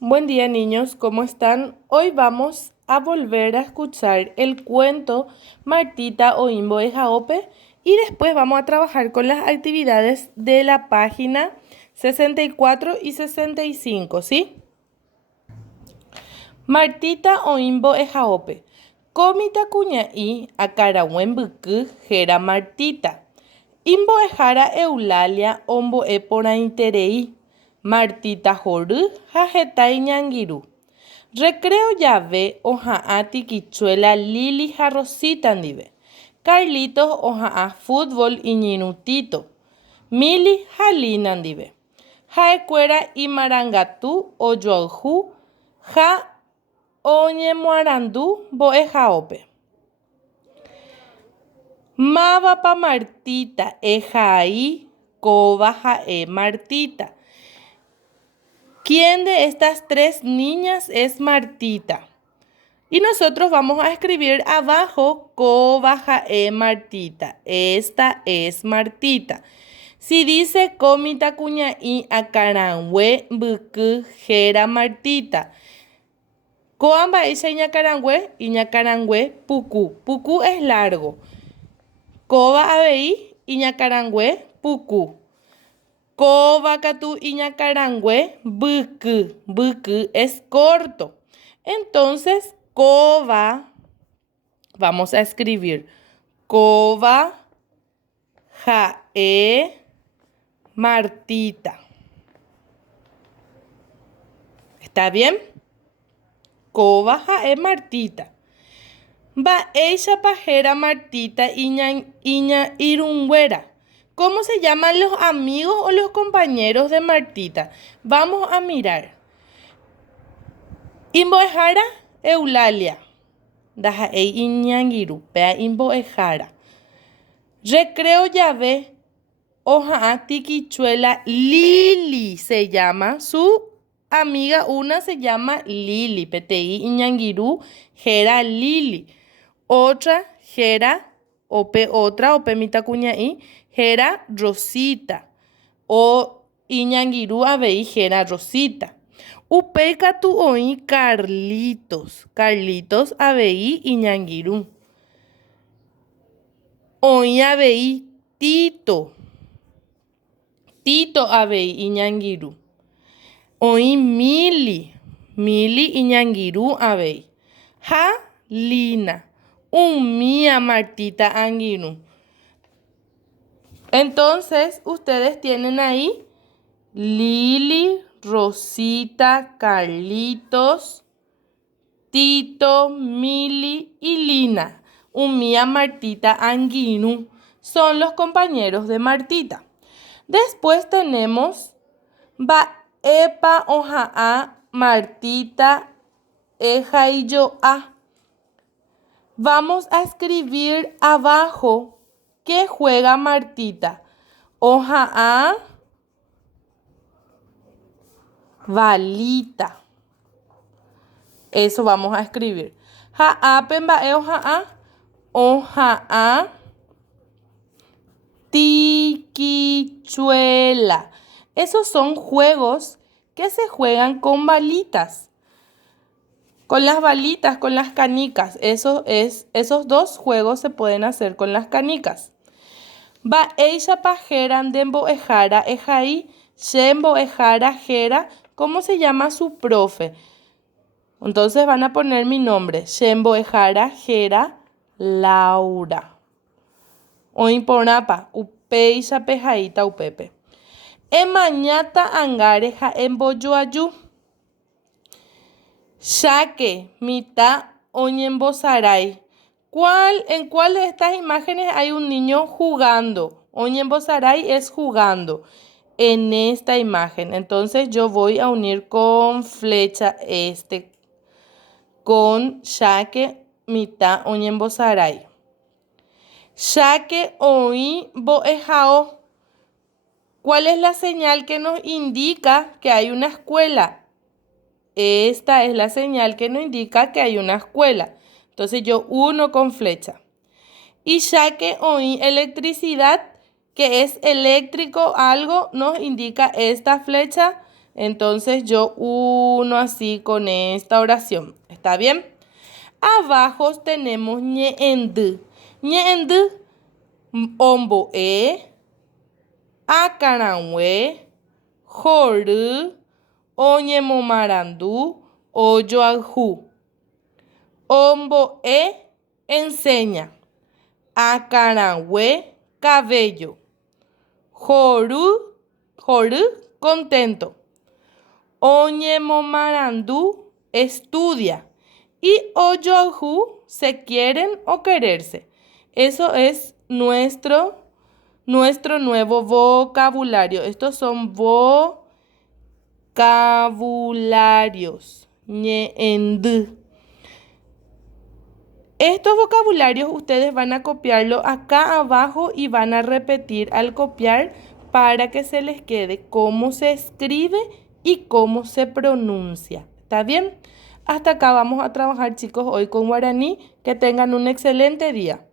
Buen día, niños, ¿cómo están? Hoy vamos a volver a escuchar el cuento Martita Oimbo de Jaope y después vamos a trabajar con las actividades de la página 64 y 65, ¿sí? Martita Oimbo de Jaope. Comita cuñaí a carahuembuku gera Martita. Imbo ejara Eulalia ombo epora interei. Martita joru jajetai ñangiru. Recreo llave oja'a tiquichuela Lili Jarrosita ndive. Carlitos oja'a fútbol iñirutito. Mili jalina ndive. Jaekuera imarangatu ojoahu ja oñemoarandu mbo'e jaope. Mávapa Martita ejai Cova jae Martita. ¿Quién de estas tres niñas es Martita? Y nosotros vamos a escribir abajo Cova jae Martita. Esta es Martita. Si dice comita cuñaí acarangüe mbuku jera Martita. Coamba esa iñacarangüe puku. Puku es largo. Cova abei iñacarangüe puku. Cova catu iñacarangüe buku. Buku es corto. Entonces, cova, vamos a escribir cova jae Martita. ¿Está bien? Cova jae Martita. Va ella pajera Martita iña irungüera. ¿Cómo se llaman los amigos o los compañeros de Martita? Vamos a mirar. Imboejara Eulalia. Daja ei iñangiru. Pea imboejara. Recreo llave. Oja'a tiquichuela Lili se llama. Su amiga una se llama Lili. Petei iñangiru jera Lili. Otra jera ope mita cuñaí jera Rosita. O iñangiru abei jera Rosita. Upeika tu oí Carlitos. Carlitos abei iñangiru. Oí abei Tito. Tito abei iñangiru. Oí Mili. Mili iñangiru abei. Ja Lina. Mía Martita angiru. Entonces, ustedes tienen ahí Lili, Rosita, Carlitos, Tito, Mili y Lina. Mía Martita angiru son los compañeros de Martita. Después tenemos va epa oja'a Martita eja y yo a. Vamos a escribir abajo qué juega Martita. Oja'a balita. Eso vamos a escribir. Ja'a pemba'e oja'a. Oja'a tiquichuela. Esos son juegos que se juegan con balitas. Con las balitas, con las canicas. Esos dos juegos se pueden hacer con las canicas. Va ella pajera dembo ejara ejaí, shembo ejara jera. ¿Cómo se llama su profe? Entonces van a poner mi nombre. Shembo ejara jera Laura. Oimporapa, upeisha pejaita upepe. Emañata angareja emboyoayu. Shaque, mitad oñembosaray. ¿En cuál de estas imágenes hay un niño jugando? Oñembosaray es jugando en esta imagen. Entonces yo voy a unir con flecha con shaque, mitad oñembosaray. Shaque oí boejao. ¿Cuál es la señal que nos indica que hay una escuela? Esta es la señal que nos indica que hay una escuela. Entonces yo uno con flecha. Y ya que oí electricidad, que es eléctrico algo, nos indica esta flecha. Entonces yo uno así con esta oración. ¿Está bien? Abajo tenemos ñe'endy. Ñe'endy, ombo akarangue, jory, oñemomarandu, oyoahu. Ombo enseña. Akarangue, cabello. Jory, contento. Oñemomarandu, estudia. Y oyoahu, se quieren o quererse. Eso es nuestro nuevo vocabulario. Estos son vocabularios. Ñe'endy. Estos vocabularios ustedes van a copiarlo acá abajo y van a repetir al copiar para que se les quede cómo se escribe y cómo se pronuncia. ¿Está bien? Hasta acá vamos a trabajar, chicos, hoy con guaraní. Que tengan un excelente día.